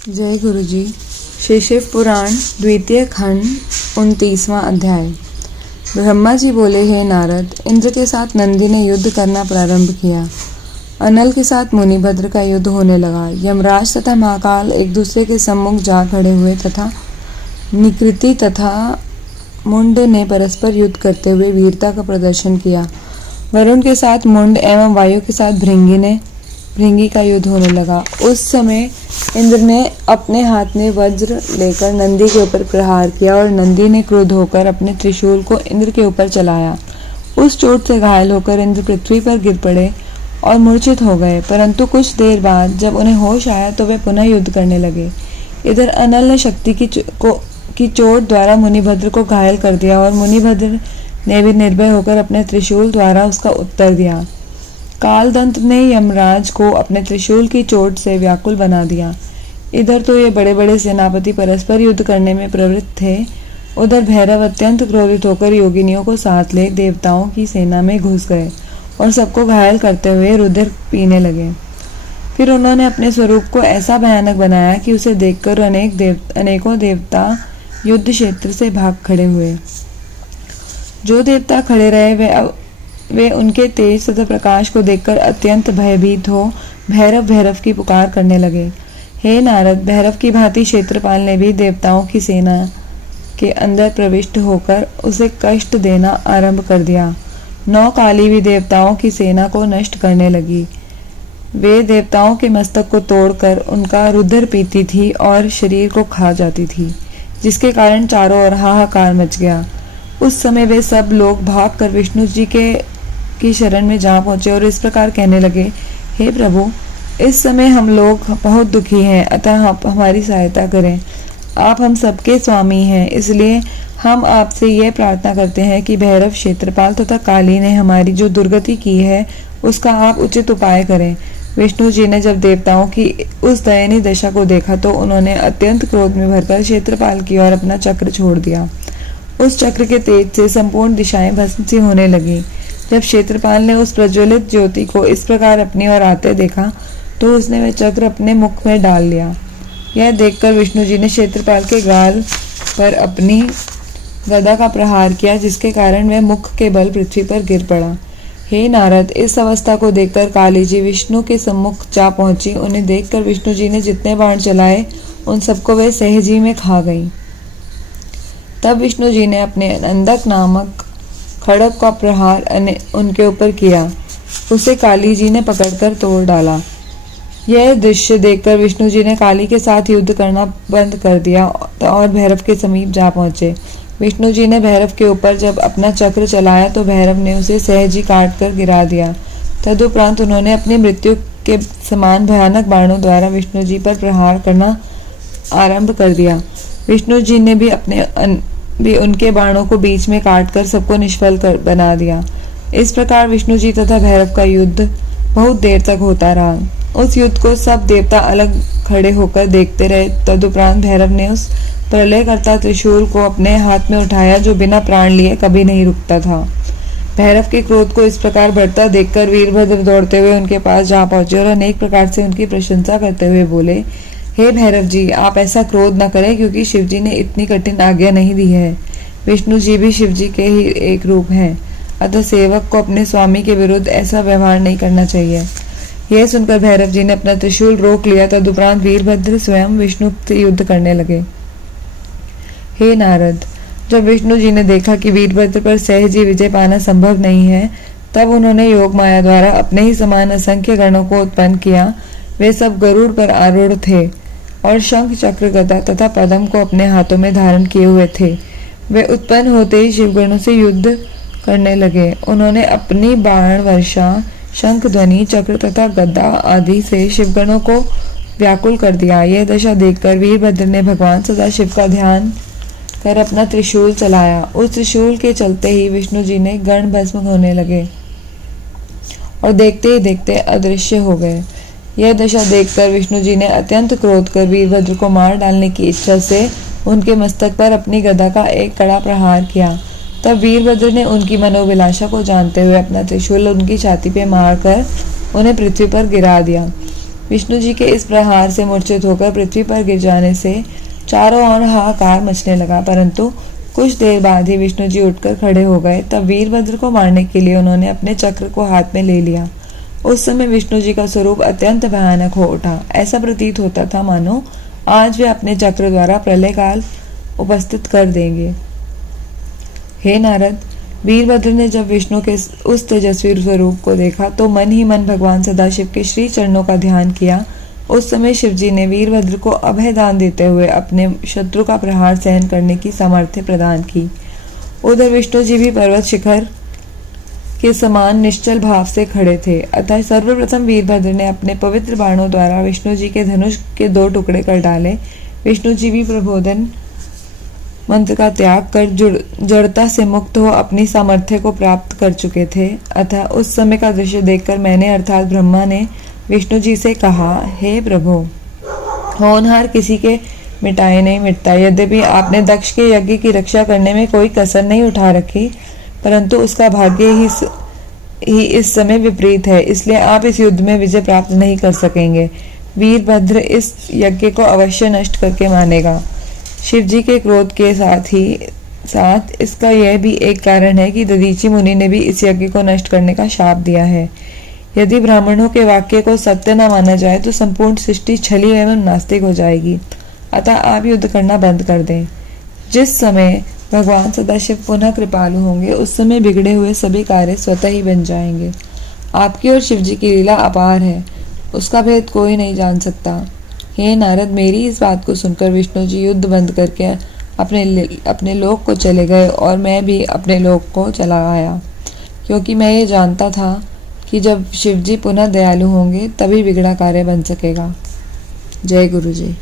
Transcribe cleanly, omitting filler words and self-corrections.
जय गुरु जी। श्री शिव पुराण द्वितीय खंड 29वां अध्याय। ब्रह्मा जी बोले, हे नारद, इंद्र के साथ नंदी ने युद्ध करना प्रारंभ किया। अनल के साथ मुनिभद्र का युद्ध होने लगा। यमराज तथा महाकाल एक दूसरे के सम्मुख जा खड़े हुए तथा निकृति तथा मुंड ने परस्पर युद्ध करते हुए वीरता का प्रदर्शन किया। वरुण के साथ मुंड एवं वायु के साथ भृंगी का युद्ध होने लगा। उस समय इंद्र ने अपने हाथ में वज्र लेकर नंदी के ऊपर प्रहार किया और नंदी ने क्रोध होकर अपने त्रिशूल को इंद्र के ऊपर चलाया। उस चोट से घायल होकर इंद्र पृथ्वी पर गिर पड़े और मूर्छित हो गए। परंतु कुछ देर बाद जब उन्हें होश आया तो वे पुनः युद्ध करने लगे। इधर अनल ने शक्ति की चोट द्वारा मुनिभद्र को घायल कर दिया और मुनिभद्र ने भी निर्भय होकर अपने त्रिशूल द्वारा उसका उत्तर दिया। कालदंत ने यमराज को अपने त्रिशूल की चोट से व्याकुल बना दिया। इधर तो ये बड़े बड़े सेनापति परस्पर युद्ध करने में प्रवृत्त थे। उधर भैरव अत्यंत क्रोधित होकर योगिनियों को साथ ले देवताओं की सेना में घुस गए और सबको घायल करते हुए रुधिर पीने लगे। फिर उन्होंने अपने स्वरूप को ऐसा भयानक बनाया कि उसे देखकर अनेकों देवता युद्ध क्षेत्र से भाग खड़े हुए। जो देवता खड़े रहे वे उनके तेज तथा प्रकाश को देखकर अत्यंत भयभीत हो भैरव भैरव की पुकार करने लगे। हे नारद, भैरव की भांति क्षेत्रपाल ने भी देवताओं की सेना के अंदर प्रविष्ट होकर उसे कष्ट देना आरंभ कर दिया। 9 काली भी देवताओं की सेना को नष्ट करने लगी। वे देवताओं के मस्तक को तोड़कर उनका रुधिर पीती थी और शरीर को खा जाती थी, जिसके कारण चारों ओर हाहाकार मच गया। उस समय वे सब लोग भागकर विष्णु जी की शरण में जा पहुंचे और इस प्रकार कहने लगे, हे प्रभु, इस समय हम लोग बहुत दुखी हैं, अतः आप हमारी सहायता करें। आप हम सबके स्वामी हैं, इसलिए हम आपसे यह प्रार्थना करते हैं कि भैरव, क्षेत्रपाल तथा काली ने हमारी जो दुर्गति की है उसका आप उचित उपाय करें। विष्णु जी ने जब देवताओं की उस दयनीय दशा को देखा तो उन्होंने अत्यंत क्रोध में भरकर क्षेत्रपाल की ओर अपना चक्र छोड़ दिया। उस चक्र के तेज से संपूर्ण दिशाएं भस्म सी होने लगी। जब क्षेत्रपाल ने उस प्रज्वलित ज्योति को इस प्रकार अपनी ओर आते देखा तो उसने वह चक्र अपने मुख में डाल लिया। यह देखकर विष्णु जी ने क्षेत्रपाल के गाल पर अपनी गदा का प्रहार किया, जिसके कारण वह मुख के बल पृथ्वी पर गिर पड़ा। हे नारद, इस अवस्था को देखकर काली जी विष्णु के सम्मुख जा पहुंची। उन्हें देखकर विष्णु जी ने जितने बाण चलाए उन सबको वे सहजी में खा गई। तब विष्णु जी ने अपने अंधक नामक खड़ग का प्रहार उनके ऊपर किया। उसे काली जी ने पकड़कर तोड़ डाला। यह दृश्य देखकर विष्णु जी ने काली के साथ युद्ध करना बंद कर दिया और भैरव के समीप जा पहुंचे। विष्णु जी ने भैरव के ऊपर जब अपना चक्र चलाया तो भैरव ने उसे सहजी काट कर गिरा दिया। तदुपरांत उन्होंने अपनी मृत्यु के समान भयानक बाणों द्वारा विष्णु जी पर प्रहार करना आरंभ कर दिया। विष्णु जी ने भी उनके बाणों को बीच में काटकर सबको निष्फल बना दिया। इस प्रकार विष्णु जी तथा भैरव का युद्ध बहुत देर तक होता रहा। उस युद्ध को सब देवता अलग खड़े होकर देखते रहे। तदुपरांत भैरव ने उस प्रलयकर्ता त्रिशूल को अपने हाथ में उठाया, जो बिना प्राण लिए कभी नहीं रुकता था। भैरव के क्रोध को इस प्रकार बढ़ता देखकर वीरभद्र दौड़ते हुए उनके पास जा पहुंचे और अनेक प्रकार से उनकी प्रशंसा करते हुए बोले, हे भैरव जी, आप ऐसा क्रोध न करें, क्योंकि शिव जी ने इतनी कठिन आज्ञा नहीं दी है। विष्णु जी भी शिव जी के ही एक रूप हैं, अतः सेवक को अपने स्वामी के विरुद्ध ऐसा व्यवहार नहीं करना चाहिए। यह सुनकर भैरव जी ने अपना त्रिशूल रोक लिया। तदुपरांत वीरभद्र स्वयं विष्णु से युद्ध करने लगे। हे नारद, जब विष्णु जी ने देखा कि वीरभद्र पर सहजी विजय पाना संभव नहीं है, तब उन्होंने योग माया द्वारा अपने ही समान असंख्य गणों को उत्पन्न किया। वे सब गरुड़ पर आरूढ़ थे और शंख, चक्र, गदा तथा पद्म को अपने हाथों में धारण किए हुए थे। वे उत्पन्न होते ही शिवगणों से युद्ध करने लगे। उन्होंने अपनी बाण वर्षा, शंख ध्वनि, चक्र तथा गदा आदि से शिवगणों को व्याकुल कर दिया। यह दशा देखकर वीरभद्र ने भगवान सदाशिव का ध्यान कर अपना त्रिशूल चलाया। उस त्रिशूल के चलते ही विष्णु जी ने गण भस्म होने लगे और देखते ही देखते अदृश्य हो गए। यह दशा देखकर विष्णु जी ने अत्यंत क्रोध कर वीरभद्र को मार डालने की इच्छा से उनके मस्तक पर अपनी गदा का एक कड़ा प्रहार किया। तब वीरभद्र ने उनकी मनोभिलाषा को जानते हुए अपना त्रिशूल उनकी छाती पे मारकर उन्हें पृथ्वी पर गिरा दिया। विष्णु जी के इस प्रहार से मूर्छित होकर पृथ्वी पर गिर जाने से चारों ओर हाहाकार मचने लगा, परंतु कुछ देर बाद ही विष्णु जी उठकर खड़े हो गए। तब वीरभद्र को मारने के लिए उन्होंने अपने चक्र को हाथ में ले लिया। उस समय विष्णु जी का स्वरूप अत्यंत भयानक हो उठा। ऐसा प्रतीत होता था मानो आज वे अपने चक्र द्वारा प्रलय काल उपस्थित कर देंगे। हे नारद, वीरभद्र ने जब विष्णु के उस तेजस्वी स्वरूप को देखा तो मन ही मन भगवान सदाशिव के श्री चरणों का ध्यान किया। उस समय शिवजी ने वीरभद्र को अभय दान देते हुए अपने शत्रु का प्रहार सहन करने की सामर्थ्य प्रदान की। उधर विष्णु जी भी पर्वत शिखर के समान निश्चल भाव से खड़े थे। अतः सर्वप्रथम वीरभद्र ने अपने पवित्र बाणों द्वारा विष्णु जी के धनुष के 2 टुकड़े कर डाले। विष्णु जी भी प्रबोधन मंत्र का त्याग कर जड़ता से मुक्त हो अपनी सामर्थ्य को प्राप्त कर चुके थे। अतः उस समय का दृश्य देखकर मैंने अर्थात ब्रह्मा ने विष्णु जी से कहा, हे प्रभु, होनहार किसी के मिटाए नहीं मिटता। यद्यपि आपने दक्ष के यज्ञ की रक्षा करने में कोई कसर नहीं उठा रखी, परंतु उसका भाग्य ही इस समय विपरीत है, इसलिए आप इस युद्ध में विजय प्राप्त नहीं कर सकेंगे। वीरभद्र इस यज्ञ को अवश्य नष्ट करके मानेगा। शिवजी के क्रोध के साथ इसका यह भी एक कारण है कि दधीचि मुनि ने भी इस यज्ञ को नष्ट करने का शाप दिया है। यदि ब्राह्मणों के वाक्य को सत्य न माना जाए तो संपूर्ण सृष्टि छली एवं नास्तिक हो जाएगी। अतः आप युद्ध करना बंद कर दें। जिस समय भगवान सदाशिव पुनः कृपालु होंगे उस समय बिगड़े हुए सभी कार्य स्वतः ही बन जाएंगे। आपकी और शिवजी की लीला अपार है, उसका भेद कोई नहीं जान सकता। हे नारद, मेरी इस बात को सुनकर विष्णु जी युद्ध बंद करके अपने लोक को चले गए और मैं भी अपने लोक को चला आया, क्योंकि मैं ये जानता था कि जब शिवजी पुनः दयालु होंगे तभी बिगड़ा कार्य बन सकेगा। जय गुरु जी।